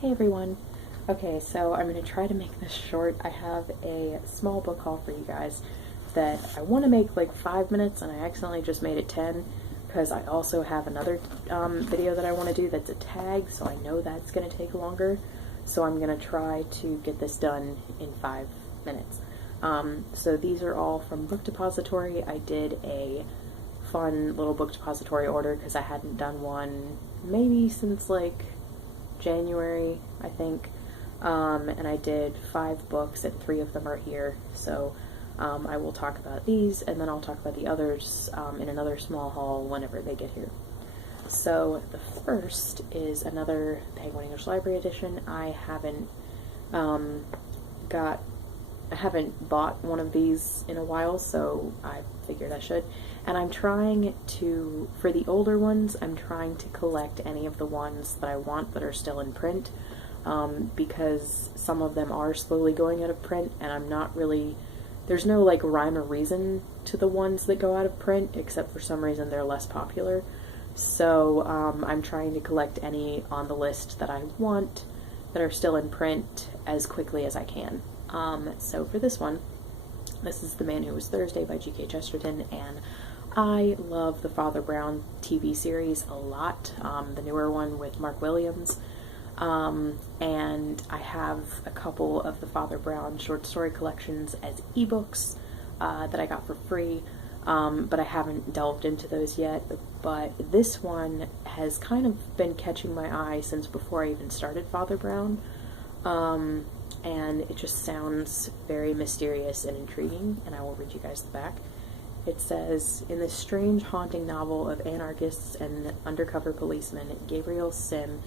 Hey everyone. Okay, so I'm going to try to make this short. I have a small book haul for you guys that I want to make like 5 minutes, and I accidentally just made it 10 because I also have another video that I want to do that's a tag, so I know that's going to take longer. So I'm going to try to get this done in 5 minutes. So these are all from Book Depository. I did a fun little Book Depository order because I hadn't done one maybe since like January, I think, and I did 5 books and 3 of them are here, so I will talk about these and then I'll talk about the others in another small haul whenever they get here. So the first is another Penguin English Library edition. I haven't bought one of these in a while, so I figured I should. And I'm trying to, for the older ones, I'm trying to collect any of the ones that I want that are still in print, because some of them are slowly going out of print, and I'm not really, there's no like rhyme or reason to the ones that go out of print, except for some reason they're less popular. So I'm trying to collect any on the list that I want that are still in print as quickly as I can. So for this one, this is The Man Who Was Thursday by G.K. Chesterton, and I love the Father Brown TV series a lot, the newer one with Mark Williams, and I have a couple of the Father Brown short story collections as ebooks that I got for free, but I haven't delved into those yet. But this one has kind of been catching my eye since before I even started Father Brown, and it just sounds very mysterious and intriguing, and I will read you guys the back. It says, in this strange, haunting novel of anarchists and undercover policemen, Gabriel Sim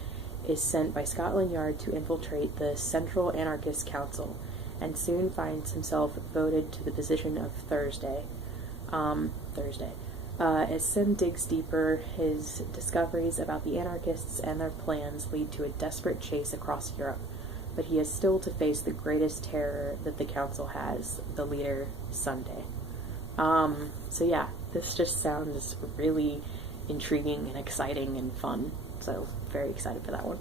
is sent by Scotland Yard to infiltrate the Central Anarchist Council, and soon finds himself voted to the position of Thursday. As Sim digs deeper, his discoveries about the anarchists and their plans lead to a desperate chase across Europe, but he has still to face the greatest terror that the council has, the leader, Sunday. So yeah, this just sounds really intriguing and exciting and fun, so very excited for that one.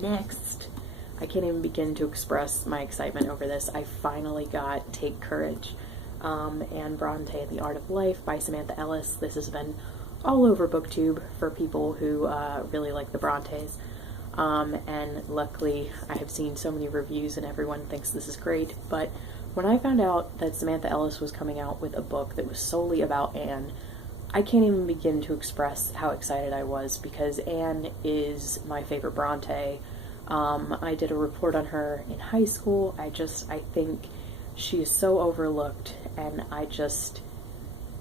Next, I can't even begin to express my excitement over this. I finally got Take Courage, Anne Bronte and the Art of Life by Samantha Ellis. This has been all over BookTube for people who really like the Brontes, and luckily I have seen so many reviews and everyone thinks this is great. But when I found out that Samantha Ellis was coming out with a book that was solely about Anne, I can't even begin to express how excited I was, because Anne is my favorite Bronte. I did a report on her in high school. I think she is so overlooked, and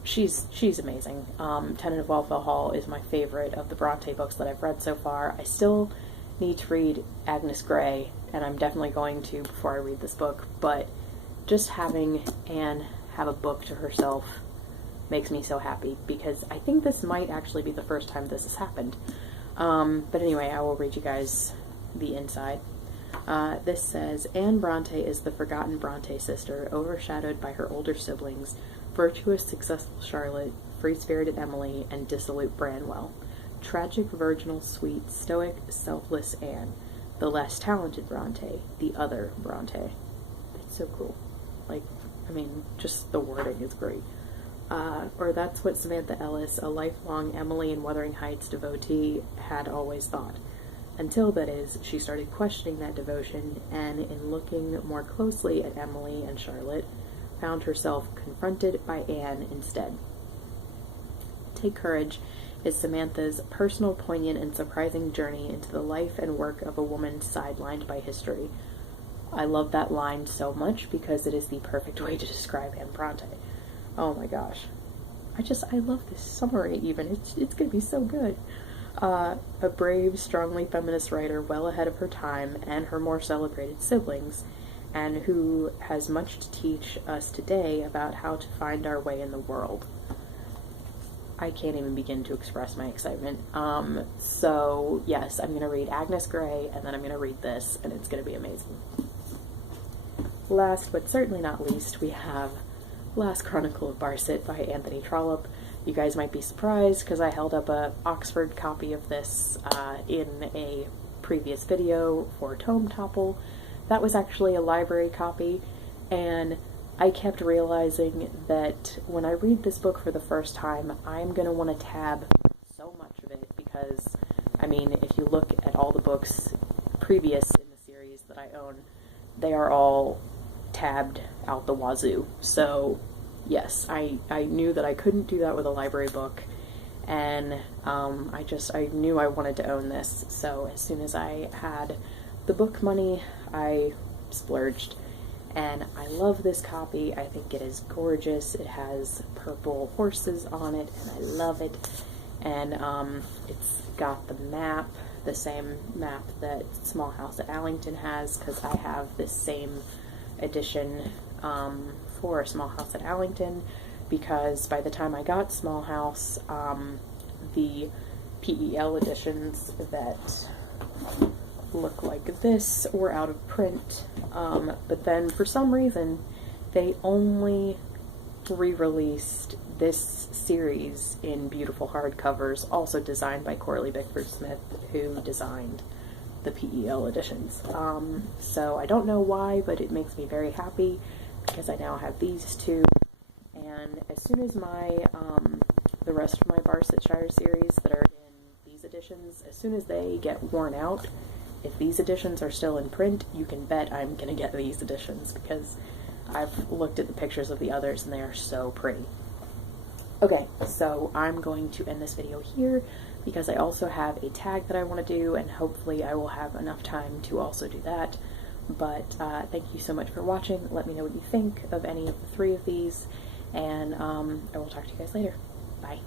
she's amazing. Tenant of Wellfell Hall is my favorite of the Bronte books that I've read so far. I still need to read Agnes Grey, and I'm definitely going to before I read this book, but just having Anne have a book to herself makes me so happy, because I think this might actually be the first time this has happened. But anyway, I will read you guys the inside. This says, Anne Bronte is the forgotten Bronte sister, overshadowed by her older siblings, virtuous, successful Charlotte, free-spirited Emily, and dissolute Branwell. Tragic, virginal, sweet, stoic, selfless Anne, the less talented Bronte, the other Bronte. It's so cool. Like, I mean, just the wording is great. Or that's what Samantha Ellis, a lifelong Emily in Wuthering Heights devotee, had always thought. Until, that is, she started questioning that devotion, and in looking more closely at Emily and Charlotte, found herself confronted by Anne instead. Take Courage is Samantha's personal, poignant, and surprising journey into the life and work of a woman sidelined by history. I love that line so much because it is the perfect way to describe Anne Bronte. Oh my gosh. I love this summary even. It's gonna be so good. A brave, strongly feminist writer well ahead of her time and her more celebrated siblings, and who has much to teach us today about how to find our way in the world. I can't even begin to express my excitement. So yes, I'm gonna read Agnes Grey, and then I'm gonna read this, and it's gonna be amazing. Last but certainly not least, we have Last Chronicle of Barset by Anthony Trollope. You guys might be surprised because I held up a Oxford copy of this in a previous video for Tome Topple, that was actually a library copy, and I kept realizing that when I read this book for the first time, I'm going to want to tab so much of it because, I mean, if you look at all the books previous in the series that I own, they are all tabbed out the wazoo. So, yes, I knew that I couldn't do that with a library book, and I knew I wanted to own this. So as soon as I had the book money, I splurged. And I love this copy. I think it is gorgeous. It has purple horses on it, and I love it. And it's got the map, the same map that Small House at Allington has, because I have this same edition for Small House at Allington, because by the time I got Small House, the PEL editions that look like this were out of print, but then for some reason they only re-released this series in beautiful hardcovers, also designed by Corley Bickford Smith, who designed the PEL editions. So I don't know why, but it makes me very happy because I now have these two, and as soon as my the rest of my Barsetshire series that are in these editions, as soon as they get worn out, if these editions are still in print, you can bet I'm going to get these editions because I've looked at the pictures of the others and they are so pretty. Okay, so I'm going to end this video here because I also have a tag that I want to do, and hopefully I will have enough time to also do that. But thank you so much for watching. Let me know what you think of any of the three of these, and I will talk to you guys later. Bye.